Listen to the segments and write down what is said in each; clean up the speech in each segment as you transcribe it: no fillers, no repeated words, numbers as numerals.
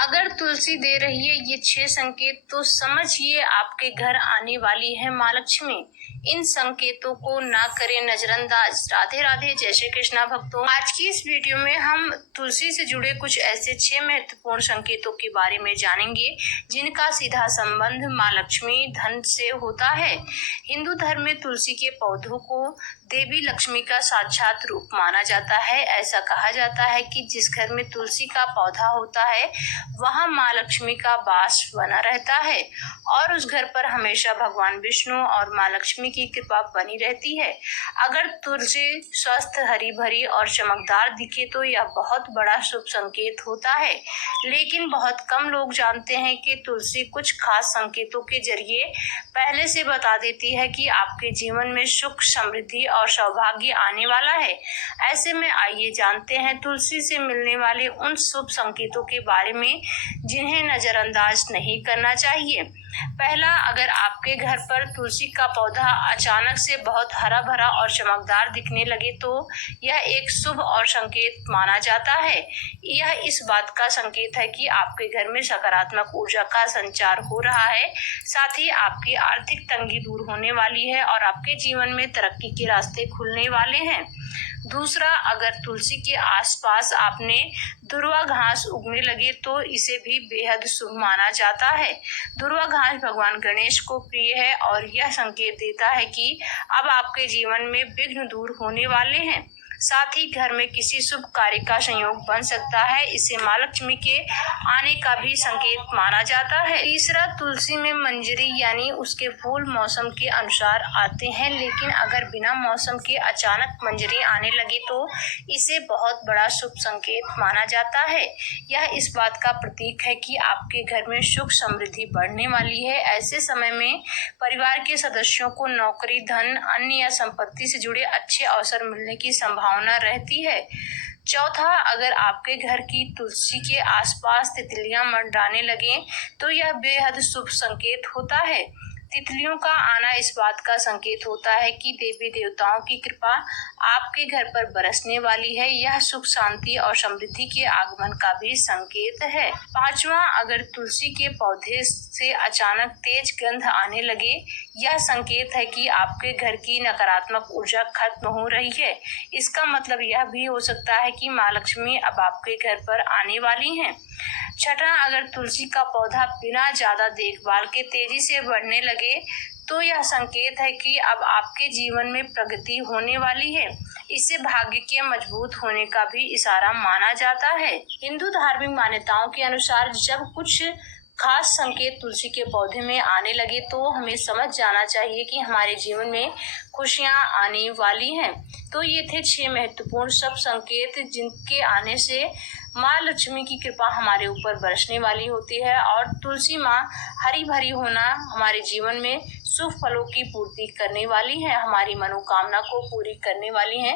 अगर तुलसी दे रही है ये 6 संकेत तो समझिए आपके घर आने वाली है माँ लक्ष्मी। इन संकेतों को ना करें नजरअंदाज। राधे राधे, जय श्री कृष्णा भक्तों। आज की इस वीडियो में हम तुलसी से जुड़े कुछ ऐसे 6 महत्वपूर्ण संकेतों के बारे में जानेंगे जिनका सीधा संबंध माँ लक्ष्मी धन से होता है। हिंदू धर्म में तुलसी के पौधों को देवी लक्ष्मी का साक्षात रूप माना जाता है। ऐसा कहा जाता है कि जिस घर में तुलसी का पौधा होता है वहां माँ लक्ष्मी का वास बना रहता है और उस घर पर हमेशा भगवान विष्णु और माँ लक्ष्मी की कृपा बनी रहती है। अगर तुलसी स्वस्थ, हरी भरी और चमकदार दिखे तो यह बहुत बड़ा शुभ संकेत होता है। लेकिन बहुत कम लोग जानते हैं कि तुलसी कुछ खास संकेतों के जरिए पहले से बता देती है कि आपके जीवन में सुख, समृद्धि और सौभाग्य आने वाला है। ऐसे में आइए जानते हैं तुलसी से मिलने वाले उन शुभ संकेतों के बारे में जिन्हें नजरअंदाज नहीं करना चाहिए। पहला, अगर आपके घर पर तुलसी का पौधा अचानक से बहुत हरा भरा और चमकदार दिखने लगे तो यह एक शुभ और संकेत माना जाता है। यह इस बात का संकेत है कि आपके घर में सकारात्मक ऊर्जा का संचार हो रहा है। साथ ही आपकी आर्थिक तंगी दूर होने वाली है और आपके जीवन में तरक्की के रास्ते खुलने वाले हैं। दूसरा, अगर तुलसी के आसपास आपने दुर्वा घास उगने लगे तो इसे भी बेहद शुभ माना जाता है। दुर्वा घास भगवान गणेश को प्रिय है और यह संकेत देता है कि अब आपके जीवन में विघ्न दूर होने वाले हैं। साथ ही घर में किसी शुभ कार्य का संयोग बन सकता है। इसे माँ लक्ष्मी के आने का भी संकेत माना जाता है। तीसरा, तुलसी में मंजरी यानी उसके फूल मौसम के अनुसार आते हैं, लेकिन अगर बिना मौसम के अचानक मंजरी आने लगे तो इसे बहुत बड़ा शुभ संकेत माना जाता है। यह इस बात का प्रतीक है कि आपके घर में सुख, समृद्धि बढ़ने वाली है। ऐसे समय में परिवार के सदस्यों को नौकरी, धन, अन्य या संपत्ति से जुड़े अच्छे अवसर मिलने की संभावना रहती है। चौथा, अगर आपके घर की तुलसी के आसपास तितलियां मंडराने लगे तो यह बेहद शुभ संकेत होता है। तितलियों का आना इस बात का संकेत होता है कि देवी देवताओं की कृपा आपके घर पर बरसने वाली है। यह सुख, शांति और समृद्धि के आगमन का भी संकेत है। पांचवा, अगर तुलसी के पौधे से अचानक तेज गंध आने लगे, यह संकेत है कि आपके घर की नकारात्मक ऊर्जा खत्म हो रही है। इसका मतलब यह भी हो सकता है कि माँ लक्ष्मी अब आपके घर पर आने वाली हैं। छठा, अगर तुलसी का पौधा बिना ज्यादा देखभाल के तेजी से बढ़ने लगे तो यह संकेत है कि अब आपके जीवन में प्रगति होने वाली है। इससे भाग्य के मजबूत होने का भी इशारा माना जाता है। हिंदू धार्मिक मान्यताओं के अनुसार जब कुछ खास संकेत तुलसी के पौधे में आने लगे तो हमें समझ जाना चाहिए कि हमारे जीवन में खुशियां आने वाली हैं। तो ये थे 6 महत्वपूर्ण सब संकेत जिनके आने से माँ लक्ष्मी की कृपा हमारे ऊपर बरसने वाली होती है और तुलसी माँ हरी भरी होना हमारे जीवन में शुभ फलों की पूर्ति करने वाली है, हमारी मनोकामना को पूरी करने वाली है।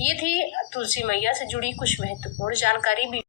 ये थी तुलसी मैया से जुड़ी कुछ महत्वपूर्ण जानकारी।